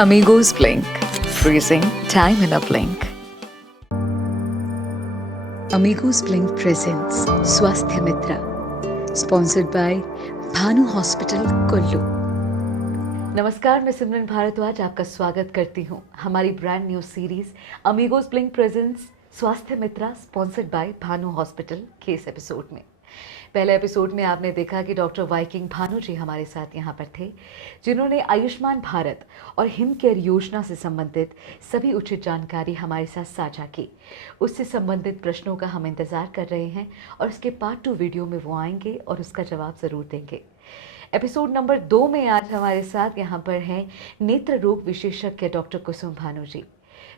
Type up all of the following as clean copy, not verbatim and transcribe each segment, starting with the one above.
Amigos Blink, freezing time in a blink. Amigos Blink presents Swasthya Mitra, sponsored by Bhanu Hospital, Kullu. नमस्कार, मैं सिमरन भारद्वाज आपका स्वागत करती हूँ हमारी brand new series amigos blink presents स्वास्थ्य मित्रा स्पॉन्सर्ड बाय भानु हॉस्पिटल के इस एपिसोड में। पहले एपिसोड में आपने देखा कि डॉक्टर वाइकिंग भानु जी हमारे साथ यहाँ पर थे, जिन्होंने आयुष्मान भारत और हिम केयर योजना से संबंधित सभी उचित जानकारी हमारे साथ साझा की। उससे संबंधित प्रश्नों का हम इंतज़ार कर रहे हैं और इसके पार्ट 2 वीडियो में वो आएंगे और उसका जवाब ज़रूर देंगे। एपिसोड नंबर 2 में आज हमारे साथ यहाँ पर हैं नेत्र रोग विशेषज्ञ डॉक्टर कुसुम भानु जी।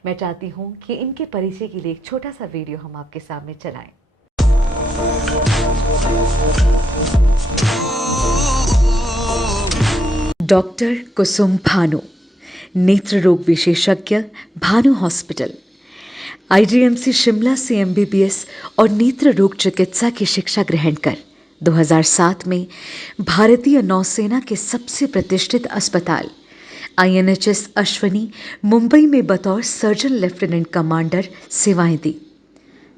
मैं चाहती हूँ कि इनके परिचय के लिए एक छोटा सा वीडियो हम आपके सामने चलाएं। डॉक्टर कुसुम भानु, नेत्र रोग विशेषज्ञ, भानु हॉस्पिटल। आईजीएमसी शिमला से एमबीबीएस और नेत्र रोग चिकित्सा की शिक्षा ग्रहण कर 2007 में भारतीय नौसेना के सबसे प्रतिष्ठित अस्पताल आईएनएचएस अश्वनी, मुंबई में बतौर सर्जन लेफ्टिनेंट कमांडर सेवाएं दी।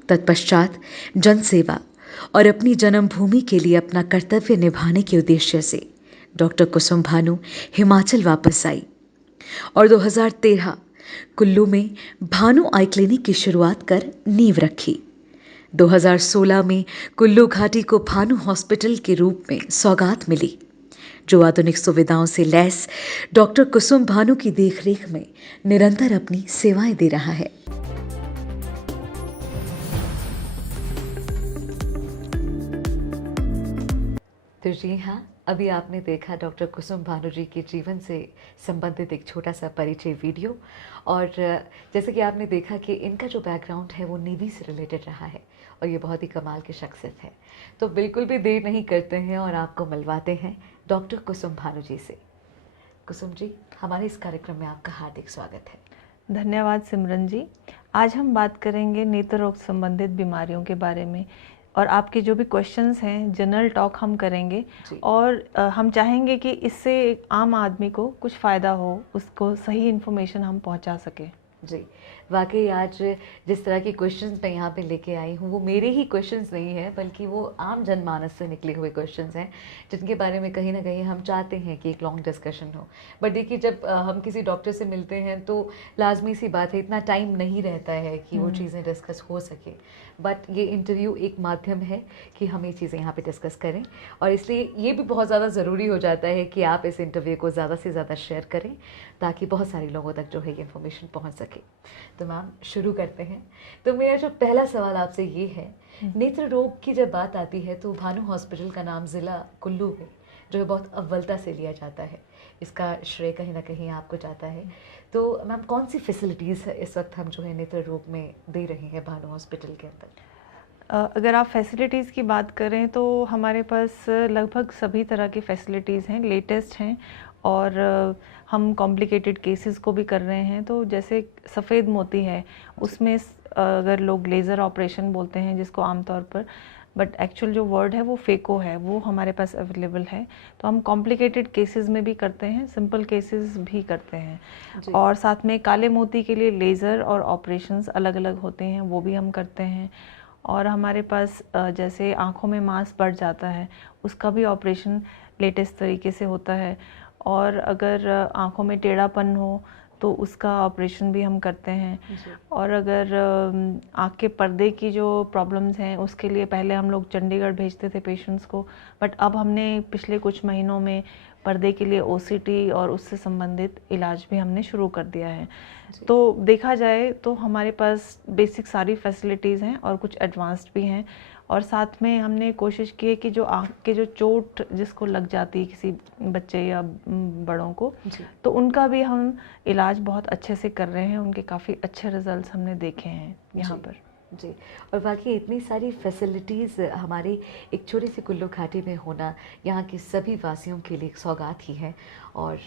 तत्पश्चात जनसेवा और अपनी जन्मभूमि के लिए अपना कर्तव्य निभाने के उद्देश्य से डॉक्टर कुसुम भानु हिमाचल वापस आई और 2013 कुल्लू में भानु आई क्लिनिक की शुरुआत कर नींव रखी। 2016 में कुल्लू घाटी को भानु हॉस्पिटल के रूप में सौगात मिली, जो आधुनिक सुविधाओं से लैस डॉक्टर कुसुम भानु की देखरेख में निरंतर अपनी सेवाएं दे रहा है। तो जी हाँ, अभी आपने देखा डॉक्टर कुसुम भानु जी के जीवन से संबंधित एक छोटा सा परिचय वीडियो। और जैसे कि आपने देखा कि इनका जो बैकग्राउंड है वो नेवी से रिलेटेड रहा है और ये बहुत ही कमाल की शख्सियत है। तो बिल्कुल भी देर नहीं करते हैं और आपको मिलवाते हैं डॉक्टर कुसुम भानु जी से। कुसुम जी, हमारे इस कार्यक्रम में आपका हार्दिक स्वागत है। धन्यवाद सिमरन जी। आज हम बात करेंगे नेत्र रोग संबंधित बीमारियों के बारे में और आपके जो भी क्वेश्चंस हैं जनरल टॉक हम करेंगे और हम चाहेंगे कि इससे आम आदमी को कुछ फ़ायदा हो, उसको सही इन्फॉर्मेशन हम पहुंचा सकें। जी, वाकई आज जिस तरह के क्वेश्चंस मैं यहाँ पे लेके आई हूँ वो मेरे ही क्वेश्चंस नहीं है, बल्कि वो आम जनमानस से निकले हुए क्वेश्चंस हैं, जिनके बारे में कहीं ना कहीं हम चाहते हैं कि एक लॉन्ग डिस्कशन हो। बट देखिए, जब हम किसी डॉक्टर से मिलते हैं तो लाजमी सी बात है, इतना टाइम नहीं रहता है कि वो चीज़ें डिस्कस हो सके। बट ये इंटरव्यू एक माध्यम है कि हम ये चीज़ें यहाँ पे डिस्कस करें, और इसलिए ये भी बहुत ज़्यादा ज़रूरी हो जाता है कि आप इस इंटरव्यू को ज़्यादा से ज़्यादा शेयर करें, ताकि बहुत सारे लोगों तक जो है ये इन्फॉर्मेशन पहुँच सके। तो मैम, शुरू करते हैं। तो मेरा जो पहला सवाल आपसे ये है, नेत्र रोग की जब बात आती है तो भानु हॉस्पिटल का नाम ज़िला कुल्लू में जो है बहुत अव्वलता से लिया जाता है, इसका श्रेय कहीं ना कहीं आपको जाता है। तो मैम, कौन सी फैसिलिटीज़ इस वक्त हम जो है नेत्र रोग में दे रहे हैं भानु हॉस्पिटल के अंदर? अगर आप फैसिलिटीज़ की बात करें तो हमारे पास लगभग सभी तरह की फैसिलिटीज़ हैं, लेटेस्ट हैं, और हम कॉम्प्लिकेटेड केसेस को भी कर रहे हैं। तो जैसे सफ़ेद मोती है, उसमें अगर लोग लेज़र ऑपरेशन बोलते हैं जिसको आमतौर पर, बट एक्चुअल जो वर्ड है वो फेको है, वो हमारे पास अवेलेबल है। तो हम कॉम्प्लिकेटेड केसेस में भी करते हैं, सिंपल केसेस भी करते हैं। और साथ में काले मोती के लिए लेज़र और ऑपरेशंस अलग अलग होते हैं, वो भी हम करते हैं। और हमारे पास जैसे आँखों में मांस बढ़ जाता है, उसका भी ऑपरेशन लेटेस्ट तरीके से होता है। और अगर आँखों में टेढ़ापन हो तो उसका ऑपरेशन भी हम करते हैं। और अगर आँख के पर्दे की जो प्रॉब्लम्स हैं उसके लिए पहले हम लोग चंडीगढ़ भेजते थे पेशेंट्स को, बट अब हमने पिछले कुछ महीनों में पर्दे के लिए ओसीटी और उससे संबंधित इलाज भी हमने शुरू कर दिया है। तो देखा जाए तो हमारे पास बेसिक सारी फैसिलिटीज़ हैं और कुछ एडवांस्ड भी हैं। और साथ में हमने कोशिश की है कि जो आँख के जो चोट जिसको लग जाती है किसी बच्चे या बड़ों को, तो उनका भी हम इलाज बहुत अच्छे से कर रहे हैं। उनके काफ़ी अच्छे रिजल्ट्स हमने देखे हैं यहाँ पर। जी, और बाकी इतनी सारी फैसिलिटीज़ हमारी एक छोटी सी कुल्लू घाटी में होना यहाँ के सभी वासियों के लिए एक सौगात ही है। और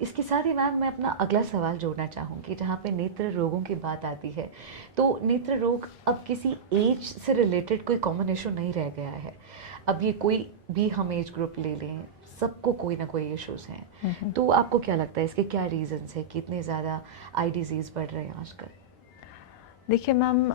इसके साथ ही मैम, मैं अपना अगला सवाल जोड़ना चाहूँगी, जहाँ पे नेत्र रोगों की बात आती है तो नेत्र रोग अब किसी एज से रिलेटेड कोई कॉमन इशू नहीं रह गया है। अब ये कोई भी हम एज ग्रुप ले लें, सबको कोई ना कोई इश्यूज हैं, तो आपको क्या लगता है इसके क्या रीजंस है कि इतने ज़्यादा आई डिजीज़ बढ़ रहे हैं आजकल? देखिए मैम,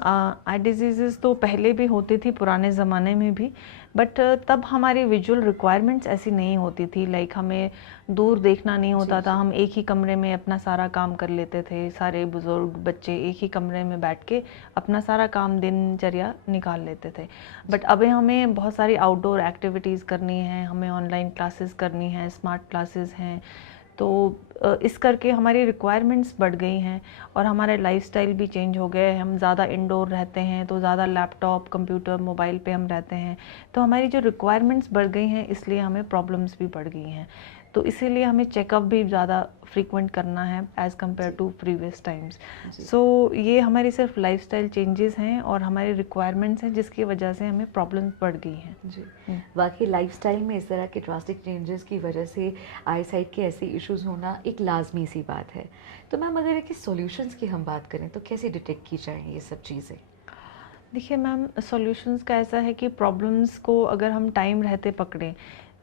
आई डिजीज़ तो पहले भी होती थी, पुराने ज़माने में भी, बट तब हमारी विजुअल रिक्वायरमेंट्स ऐसी नहीं होती थी। लाइक हमें दूर देखना नहीं होता था, हम एक ही कमरे में अपना सारा काम कर लेते थे। सारे बुज़ुर्ग बच्चे एक ही कमरे में बैठ के अपना सारा काम दिनचर्या निकाल लेते थे। बट अभी हमें बहुत सारी आउटडोर एक्टिविटीज़ करनी है, हमें ऑनलाइन क्लासेस करनी है, स्मार्ट क्लासेस हैं, तो इस करके हमारी रिक्वायरमेंट्स बढ़ गई हैं और हमारे लाइफस्टाइल भी चेंज हो गए। हम ज़्यादा इंडोर रहते हैं तो ज़्यादा लैपटॉप, कंप्यूटर, मोबाइल पे हम रहते हैं, तो हमारी जो रिक्वायरमेंट्स बढ़ गई हैं, इसलिए हमें प्रॉब्लम्स भी बढ़ गई हैं। तो इसीलिए हमें चेकअप भी ज़्यादा फ्रीक्वेंट करना है as compare to previous times. So ये हमारी सिर्फ लाइफस्टाइल चेंजेस हैं और हमारी रिक्वायरमेंट्स हैं, जिसकी वजह से हमें प्रॉब्लम्स बढ़ गई हैं। जी, वाकई लाइफस्टाइल में इस तरह के ड्रास्टिक चेंजेस की वजह से आई साइट के ऐसे इश्यूज होना एक लाजमी सी बात है। तो मैम अगर इसके सॉल्यूशंस की हम बात करें तो कैसे डिटेक्ट की जाएँ ये सब चीज़ें? देखिए मैम, सॉल्यूशंस का ऐसा है कि प्रॉब्लम्स को अगर हम टाइम रहते पकड़ें,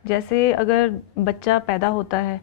जैसे अगर बच्चा पैदा होता है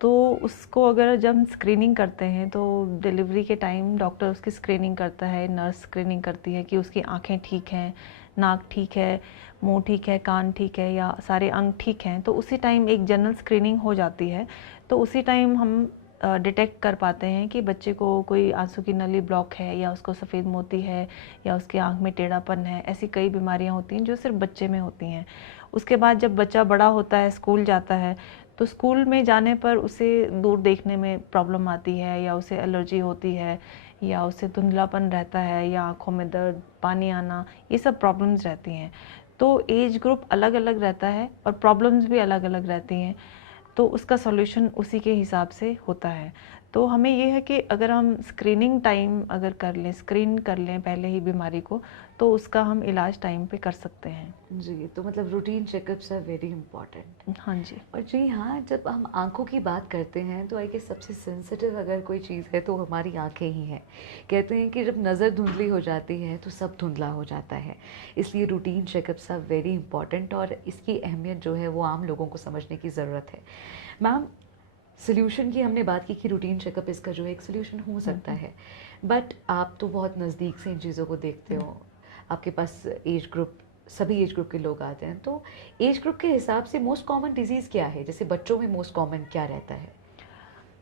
तो उसको अगर जब हम स्क्रीनिंग करते हैं तो डिलीवरी के टाइम डॉक्टर उसकी स्क्रीनिंग करता है, नर्स स्क्रीनिंग करती है कि उसकी आंखें ठीक हैं, नाक ठीक है, मुंह ठीक है, कान ठीक है या सारे अंग ठीक हैं। तो उसी टाइम एक जनरल स्क्रीनिंग हो जाती है, तो उसी टाइम हम डिटेक्ट कर पाते हैं कि बच्चे को कोई आंसू की नली ब्लॉक है या उसको सफ़ेद मोती है या उसकी आंख में टेढ़ापन है। ऐसी कई बीमारियां होती हैं जो सिर्फ बच्चे में होती हैं। उसके बाद जब बच्चा बड़ा होता है, स्कूल जाता है, तो स्कूल में जाने पर उसे दूर देखने में प्रॉब्लम आती है या उसे एलर्जी होती है या उसे धुंधलापन रहता है या आँखों में दर्द, पानी आना, ये सब प्रॉब्लम्स रहती हैं। तो एज ग्रुप अलग अलग रहता है और प्रॉब्लम्स भी अलग अलग रहती हैं, तो उसका सॉल्यूशन उसी के हिसाब से होता है। तो हमें ये है कि अगर हम स्क्रीनिंग टाइम अगर कर लें, स्क्रीन कर लें पहले ही बीमारी को, तो उसका हम इलाज टाइम पे कर सकते हैं। जी, तो मतलब routine checkups are very important. हाँ जी। और जी हाँ, जब हम आँखों की बात करते हैं तो आई गेस सबसे सेंसिटिव अगर कोई चीज़ है तो हमारी आँखें ही हैं। कहते हैं कि जब नज़र धुंधली हो जाती है तो सब धुंधला हो जाता है, इसलिए routine checkups are very important और इसकी अहमियत जो है वो आम लोगों को समझने की ज़रूरत है। मैम, सोल्यूशन की हमने बात की कि रूटीन चेकअप इसका जो है एक सोल्यूशन हो सकता है, बट आप तो बहुत नज़दीक से इन चीज़ों को देखते हो, आपके पास एज ग्रुप, सभी एज ग्रुप के लोग आते हैं, तो एज ग्रुप के हिसाब से मोस्ट कॉमन डिजीज़ क्या है? जैसे बच्चों में मोस्ट कॉमन क्या रहता है?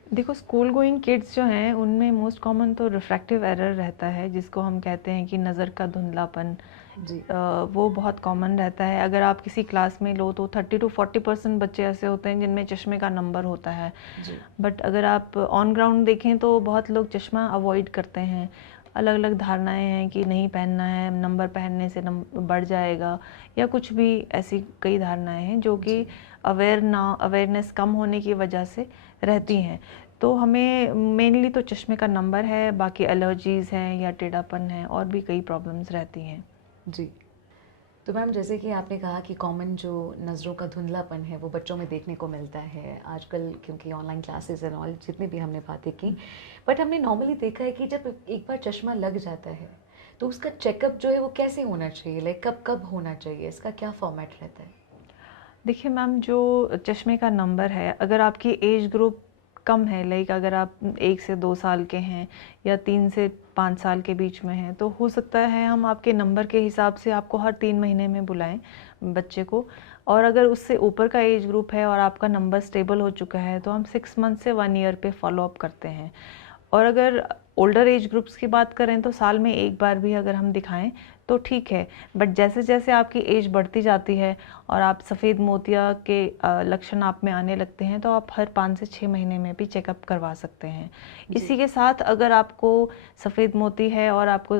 देखो, स्कूल गोइंग किड्स जो हैं उनमें मोस्ट कॉमन तो रिफ्रैक्टिव एरर रहता है, जिसको हम कहते हैं कि नज़र का धुंधलापन। जी। वो बहुत कॉमन रहता है। अगर आप किसी क्लास में लो तो 30 to 40% बच्चे ऐसे होते हैं जिनमें चश्मे का नंबर होता है। जी। बट अगर आप ऑन ग्राउंड देखें तो बहुत लोग चश्मा अवॉइड करते हैं। अलग अलग धारणाएं हैं कि नहीं पहनना है, नंबर पहनने से नंबर बढ़ जाएगा या कुछ भी, ऐसी कई धारणाएं हैं जो कि अवेयरनेस कम होने की वजह से रहती हैं। तो हमें मेनली तो चश्मे का नंबर है, बाकी एलर्जीज़ हैं या टेढ़ापन है और भी कई प्रॉब्लम्स रहती हैं। जी। तो मैम जैसे कि आपने कहा कि कॉमन जो नज़रों का धुंधलापन है वो बच्चों में देखने को मिलता है आजकल, क्योंकि ऑनलाइन क्लासेस एंड ऑल जितनी भी हमने बातें की, बट हमने नॉर्मली देखा है कि जब एक बार चश्मा लग जाता है तो उसका चेकअप जो है वो कैसे होना चाहिए, लाइक कब कब होना चाहिए, इसका क्या फॉर्मेट रहता है? देखिए मैम, जो चश्मे का नंबर है, अगर आपकी एज ग्रुप कम है, लाइक अगर आप 1 से 2 साल के हैं या 3 से 5 साल के बीच में हैं, तो हो सकता है हम आपके नंबर के हिसाब से आपको हर 3 महीने में बुलाएं बच्चे को। और अगर उससे ऊपर का एज ग्रुप है और आपका नंबर स्टेबल हो चुका है तो हम 6 मंथ से 1 ईयर पे फॉलोअप करते हैं। और अगर ओल्डर एज ग्रुप्स की बात करें तो साल में एक बार भी अगर हम दिखाएं तो ठीक है। बट जैसे जैसे आपकी एज बढ़ती जाती है और आप सफ़ेद मोतिया के लक्षण आप में आने लगते हैं तो आप हर 5 से 6 महीने में भी चेकअप करवा सकते हैं। इसी के साथ अगर आपको सफ़ेद मोती है और आपको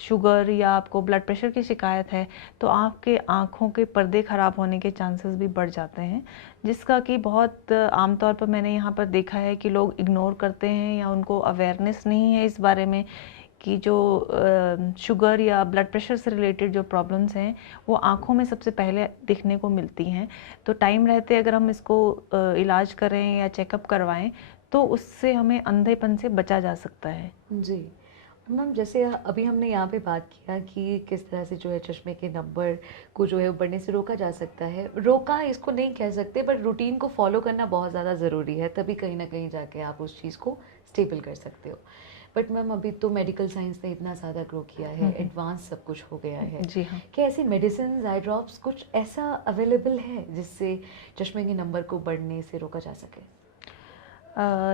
शुगर या आपको ब्लड प्रेशर की शिकायत है तो आपके आँखों के पर्दे ख़राब होने के चांसेस भी बढ़ जाते हैं, जिसका कि बहुत आमतौर पर मैंने यहाँ पर देखा है कि लोग इग्नोर करते हैं या उनको अवेयरनेस नहीं है इस बारे में कि जो शुगर या ब्लड प्रेशर से रिलेटेड जो प्रॉब्लम्स हैं वो आँखों में सबसे पहले दिखने को मिलती हैं। तो टाइम रहते अगर हम इसको इलाज करें या चेकअप करवाएं तो उससे हमें अंधेपन से बचा जा सकता है। जी। मैम जैसे अभी हमने यहाँ पे बात किया कि किस तरह से जो है चश्मे के नंबर को जो है वो बढ़ने से रोका जा सकता है। रोका इसको नहीं कह सकते, बट रूटीन को फॉलो करना बहुत ज़्यादा ज़रूरी है, तभी कहीं ना कहीं जाके आप उस चीज़ को स्टेबल कर सकते हो। बट मैम अभी तो मेडिकल साइंस ने इतना ज़्यादा ग्रो किया है, एडवांस सब कुछ हो गया है। जी हाँ। क्या ऐसी मेडिसिन, आई ड्रॉप्स कुछ ऐसा अवेलेबल है जिससे चश्मे के नंबर को बढ़ने से रोका जा सके?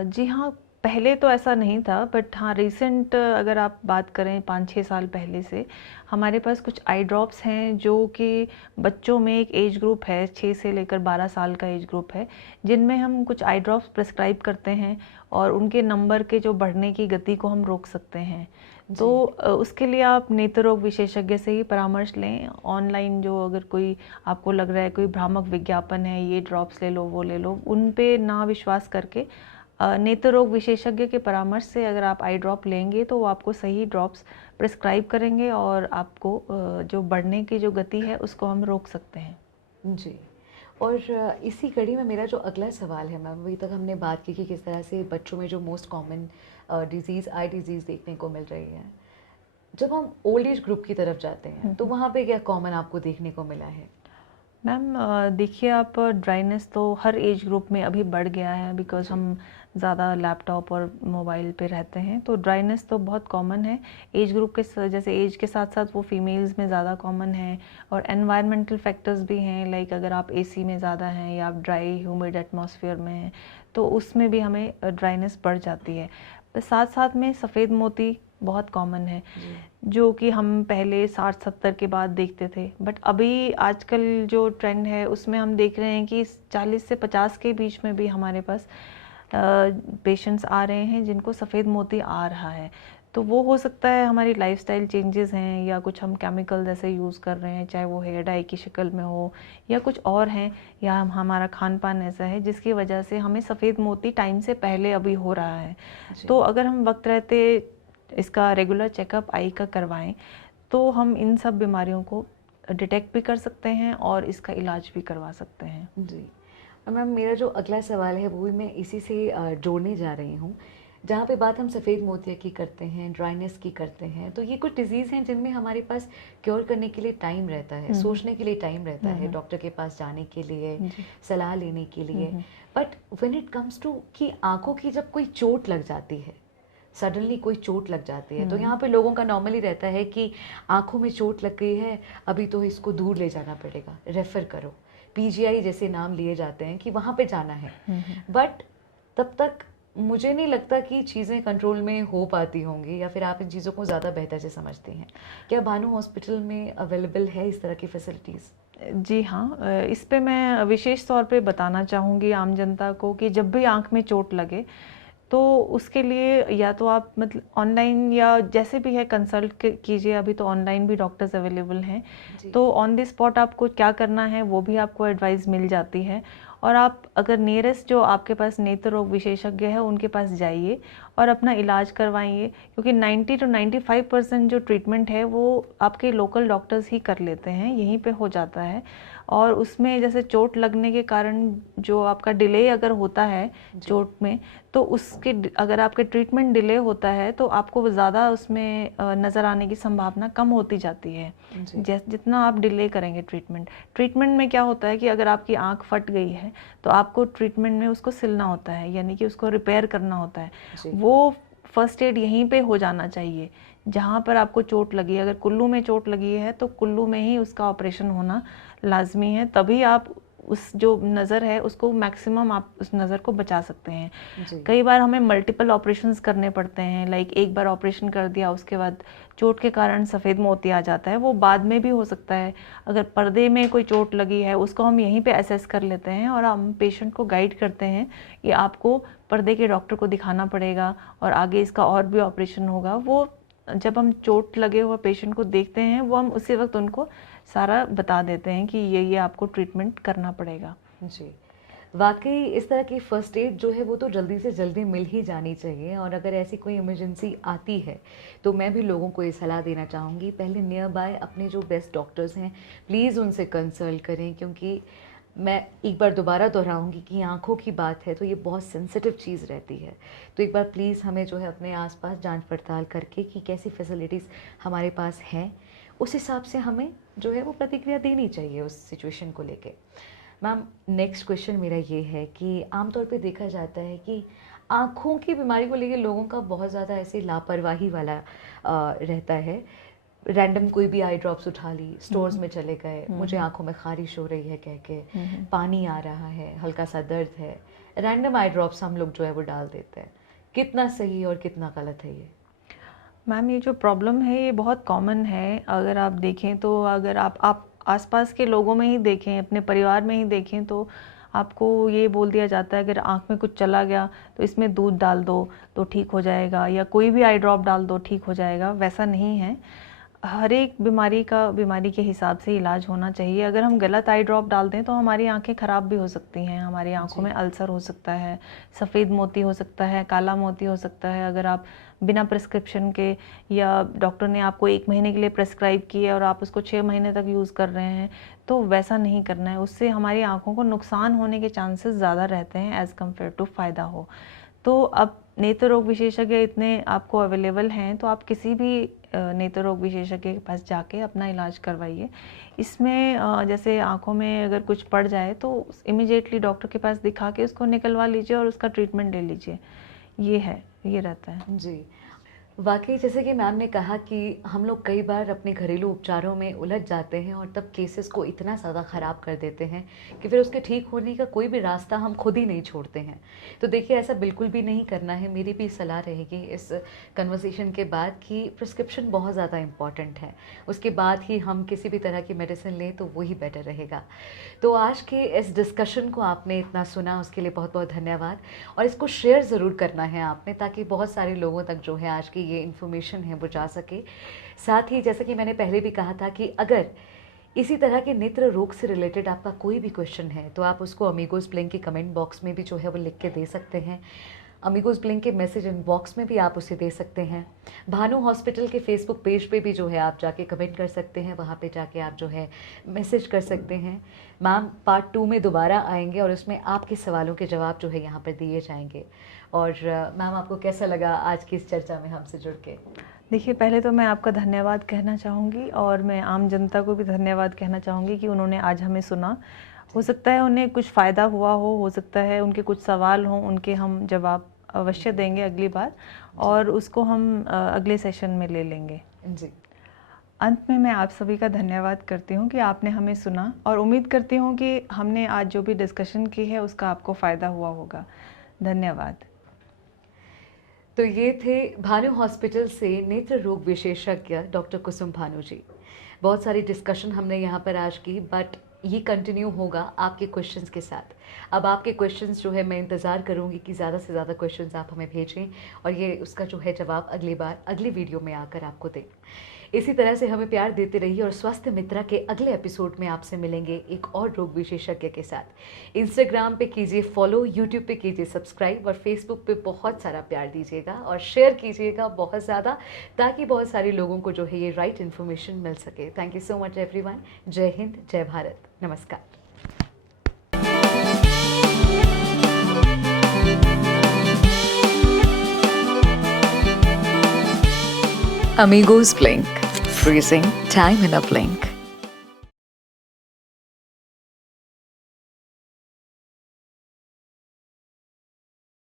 जी हाँ, पहले तो ऐसा नहीं था, बट हाँ रिसेंट अगर आप बात करें 5-6 साल पहले से हमारे पास कुछ आई ड्रॉप्स हैं जो कि बच्चों में एक एज ग्रुप है, 6 से लेकर 12 साल का एज ग्रुप है, जिनमें हम कुछ आई ड्रॉप्स प्रिस्क्राइब करते हैं और उनके नंबर के जो बढ़ने की गति को हम रोक सकते हैं। तो उसके लिए आप नेत्र रोग विशेषज्ञ से ही परामर्श लें। ऑनलाइन जो अगर कोई आपको लग रहा है कोई भ्रामक विज्ञापन है, ये ड्रॉप्स ले लो, वो ले लो, उन पे ना विश्वास करके नेत्र रोग विशेषज्ञ के परामर्श से अगर आप आई ड्रॉप लेंगे तो वो आपको सही ड्रॉप्स प्रिस्क्राइब करेंगे और आपको जो बढ़ने की जो गति है उसको हम रोक सकते हैं। जी। और इसी कड़ी में मेरा जो अगला सवाल है मैम, अभी तक हमने बात की कि किस तरह से बच्चों में जो most common disease eye disease देखने को मिल रही है। जब हम ओल्ड एज ग्रुप की तरफ जाते हैं तो वहाँ पे क्या कॉमन आपको देखने को मिला है? मैम देखिए, आप ड्राइनेस तो हर एज ग्रुप में अभी बढ़ गया है, बिकॉज हम ज़्यादा लैपटॉप और मोबाइल पे रहते हैं, तो ड्राइनेस तो बहुत कॉमन है एज ग्रुप के जैसे एज के साथ साथ वो फीमेल्स में ज़्यादा कॉमन है। और एनवायरमेंटल फैक्टर्स भी हैं, लाइक अगर आप एसी में ज़्यादा हैं या आप ड्राई ह्यूमिड एटमॉस्फेयर में हैं तो उसमें भी हमें ड्राइनेस बढ़ जाती है। साथ साथ में सफ़ेद मोती बहुत कॉमन है, जो कि हम पहले 60-70 के बाद देखते थे, बट अभी आजकल जो ट्रेंड है उसमें हम देख रहे हैं कि 40 से 50 के बीच में भी हमारे पास पेशेंट्स आ रहे हैं जिनको सफ़ेद मोती आ रहा है। तो वो हो सकता है हमारी लाइफस्टाइल चेंजेस हैं या कुछ हम केमिकल जैसे यूज़ कर रहे हैं, चाहे वो हेयर डाई की शक्ल में हो या कुछ और हैं, या हमारा खान पान ऐसा है जिसकी वजह से हमें सफ़ेद मोती टाइम से पहले अभी हो रहा है। तो अगर हम वक्त रहते इसका रेगुलर चेकअप आई का करवाएं तो हम इन सब बीमारियों को डिटेक्ट भी कर सकते हैं और इसका इलाज भी करवा सकते हैं। जी। और मैम मेरा जो अगला सवाल है वो भी मैं इसी से जोड़ने जा रही हूँ। जहाँ पे बात हम सफ़ेद मोतिया की करते हैं, ड्राइनेस की करते हैं, तो ये कुछ डिजीज़ हैं जिनमें हमारे पास क्योर करने के लिए टाइम रहता है, सोचने के लिए टाइम रहता है, डॉक्टर के पास जाने के लिए, सलाह लेने के लिए। But when it comes to कि आँखों की जब कोई चोट लग जाती है, सडनली कोई चोट लग जाती है, तो यहाँ पे लोगों का नॉर्मली रहता है कि आँखों में चोट लग गई है, अभी तो इसको दूर ले जाना पड़ेगा, रेफ़र करो, पीजीआई जैसे नाम लिए जाते हैं कि वहाँ पे जाना है। बट तब तक मुझे नहीं लगता कि चीज़ें कंट्रोल में हो पाती होंगी, या फिर आप इन चीज़ों को ज़्यादा बेहतर से समझती हैं। क्या भानु हॉस्पिटल में अवेलेबल है इस तरह की फैसिलिटीज़? जी हाँ, इस पे मैं विशेष तौर पे बताना चाहूँगी आम जनता को कि जब भी आँख में चोट लगे तो उसके लिए या तो आप मतलब ऑनलाइन या जैसे भी है कंसल्ट कीजिए। अभी तो ऑनलाइन भी डॉक्टर्स अवेलेबल हैं, तो ऑन द स्पॉट आपको क्या करना है वो भी आपको एडवाइस मिल जाती है। और आप अगर नियरेस्ट जो आपके पास नेत्र रोग विशेषज्ञ है उनके पास जाइए और अपना इलाज करवाइए, क्योंकि 90 to 95% जो ट्रीटमेंट है वो आपके लोकल डॉक्टर्स ही कर लेते हैं, यहीं पे हो जाता है। और उसमें जैसे चोट लगने के कारण जो आपका डिले अगर होता है चोट में, तो उसके अगर आपके ट्रीटमेंट डिले होता है तो आपको ज़्यादा उसमें नज़र आने की संभावना कम होती जाती है जितना आप डिले करेंगे ट्रीटमेंट में क्या होता है कि अगर आपकी आंख फट गई है तो आपको ट्रीटमेंट में उसको सिलना होता है, यानी कि उसको रिपेयर करना होता है। वो फर्स्ट एड यहीं पे हो जाना चाहिए जहाँ पर आपको चोट लगी है। अगर कुल्लू में चोट लगी है तो कुल्लू में ही उसका ऑपरेशन होना लाजमी है, तभी आप उस जो नज़र है उसको मैक्सिमम आप उस नज़र को बचा सकते हैं। कई बार हमें मल्टीपल ऑपरेशंस करने पड़ते हैं, लाइक एक बार ऑपरेशन कर दिया उसके बाद चोट के कारण सफ़ेद मोती आ जाता है, वो बाद में भी हो सकता है। अगर पर्दे में कोई चोट लगी है उसको हम यहीं पे असेस कर लेते हैं और हम पेशेंट को गाइड करते हैं कि आपको पर्दे के डॉक्टर को दिखाना पड़ेगा और आगे इसका और भी ऑपरेशन होगा। वो जब हम चोट लगे हुए पेशेंट को देखते हैं वो हम उसी वक्त उनको सारा बता देते हैं कि ये आपको ट्रीटमेंट करना पड़ेगा। जी, वाकई इस तरह की फ़र्स्ट एड जो है वो तो जल्दी से जल्दी मिल ही जानी चाहिए। और अगर ऐसी कोई इमरजेंसी आती है तो मैं भी लोगों को ये सलाह देना चाहूँगी, पहले नियर बाय अपने जो बेस्ट डॉक्टर्स हैं प्लीज़ उनसे कंसल्ट करें, क्योंकि मैं एक बार दोबारा दोहराऊंगी कि आँखों की बात है तो ये बहुत सेंसिटिव चीज़ रहती है। तो एक बार प्लीज़ हमें जो है अपने आसपास जांच पड़ताल करके कि कैसी फैसिलिटीज़ हमारे पास हैं, उस हिसाब से हमें जो है वो प्रतिक्रिया देनी चाहिए उस सिचुएशन को लेके। मैम, नेक्स्ट क्वेश्चन मेरा ये है कि आमतौर पे देखा जाता है कि आँखों की बीमारी को लेके लोगों का बहुत ज़्यादा ऐसे लापरवाही वाला रहता है। रैंडम कोई भी आई ड्रॉप्स उठा ली, स्टोर्स में चले गए, मुझे आंखों में खारिश हो रही है कह के, पानी आ रहा है, हल्का सा दर्द है, रैंडम आई ड्रॉप्स हम लोग जो है वो डाल देते हैं। कितना सही और कितना गलत है ये? मैम, ये जो प्रॉब्लम है ये बहुत कॉमन है। अगर आप देखें तो अगर आप आसपास के लोगों में ही देखें, अपने परिवार में ही देखें, तो आपको ये बोल दिया जाता है अगर आँख में कुछ चला गया तो इसमें दूध डाल दो तो ठीक हो जाएगा, या कोई भी आई ड्रॉप डाल दो ठीक हो जाएगा। वैसा नहीं है। हर एक बीमारी के हिसाब से इलाज होना चाहिए। अगर हम गलत आई ड्रॉप डाल दें तो हमारी आंखें ख़राब भी हो सकती हैं, हमारी आंखों में अल्सर हो सकता है, सफ़ेद मोती हो सकता है, काला मोती हो सकता है। अगर आप बिना प्रिस्क्रिप्शन के या डॉक्टर ने आपको 1 महीने के लिए प्रेस्क्राइब किया और आप उसको 6 महीने तक यूज़ कर रहे हैं, तो वैसा नहीं करना है। उससे हमारी आंखों को नुकसान होने के चांसेस ज़्यादा रहते हैं एज़ कम्पेयर टू फ़ायदा हो। तो अब नेत्र रोग विशेषज्ञ इतने आपको अवेलेबल हैं, तो आप किसी भी नेत्र रोग विशेषज्ञ के पास जाके अपना इलाज करवाइए। इसमें जैसे आँखों में अगर कुछ पड़ जाए तो इमीडिएटली डॉक्टर के पास दिखा के उसको निकलवा लीजिए और उसका ट्रीटमेंट ले लीजिए। ये रहता है जी। वाकई जैसे कि मैम ने कहा कि हम लोग कई बार अपने घरेलू उपचारों में उलझ जाते हैं और तब केसेस को इतना ज़्यादा ख़राब कर देते हैं कि फिर उसके ठीक होने का कोई भी रास्ता हम खुद ही नहीं छोड़ते हैं। तो देखिए, ऐसा बिल्कुल भी नहीं करना है। मेरी भी सलाह रहेगी इस कन्वर्सेशन के बाद कि प्रिस्क्रिप्शन बहुत ज़्यादा इम्पॉर्टेंट है, उसके बाद ही हम किसी भी तरह की मेडिसिन लें तो वही बेटर रहेगा। तो आज के इस डिस्कशन को आपने इतना सुना, उसके लिए बहुत बहुत धन्यवाद। और इसको शेयर ज़रूर करना है आपने, ताकि बहुत सारे लोगों तक जो है आज की ये इन्फॉर्मेशन है वो जा सके। साथ ही जैसा कि मैंने पहले भी कहा था कि अगर इसी तरह के नेत्र रोग से रिलेटेड आपका कोई भी क्वेश्चन है तो आप उसको अमीगोस ब्लिंक के कमेंट बॉक्स में भी जो है वो लिख के दे सकते हैं। अमीगोस ब्लिंक के मैसेज इनबॉक्स में भी आप उसे दे सकते हैं। भानु हॉस्पिटल के फेसबुक पेज पे भी जो है आप जाके कमेंट कर सकते हैं, वहाँ पे जाके आप जो है मैसेज कर सकते हैं। मैम पार्ट 2 में दोबारा आएंगे और उसमें आपके सवालों के जवाब जो है यहाँ पर दिए जाएंगे। और मैम, आपको कैसा लगा आज की इस चर्चा में हमसे जुड़ के? देखिए, पहले तो मैं आपका धन्यवाद कहना चाहूँगी और मैं आम जनता को भी धन्यवाद कहना चाहूँगी कि उन्होंने आज हमें सुना। हो सकता है उन्हें कुछ फ़ायदा हुआ हो सकता है उनके कुछ सवाल हों, उनके हम जवाब अवश्य देंगे अगली बार, और उसको हम अगले सेशन में ले लेंगे। जी। अंत में मैं आप सभी का धन्यवाद करती हूँ कि आपने हमें सुना, और उम्मीद करती हूँ कि हमने आज जो भी डिस्कशन की है उसका आपको फ़ायदा हुआ होगा। धन्यवाद। तो ये थे भानु हॉस्पिटल से नेत्र रोग विशेषज्ञ डॉक्टर कुसुम भानु जी। बहुत सारी डिस्कशन हमने यहाँ पर आज की, बट ये कंटिन्यू होगा आपके क्वेश्चंस के साथ। अब आपके क्वेश्चंस जो है मैं इंतज़ार करूँगी कि ज़्यादा से ज़्यादा क्वेश्चंस आप हमें भेजें और ये उसका जो है जवाब अगली बार अगली वीडियो में आकर आपको दें। इसी तरह से हमें प्यार देते रहिए और स्वास्थ्य मित्रा के अगले एपिसोड में आपसे मिलेंगे एक और रोग विशेषज्ञ के साथ। इंस्टाग्राम पे कीजिए फॉलो, यूट्यूब पे कीजिए सब्सक्राइब और फेसबुक पे बहुत सारा प्यार दीजिएगा और शेयर कीजिएगा बहुत ज़्यादा, ताकि बहुत सारे लोगों को जो है ये राइट इन्फॉर्मेशन मिल सके। Thank you so much everyone. जय हिंद, जय भारत, नमस्कार। Amigos Blink, freezing time in a blink.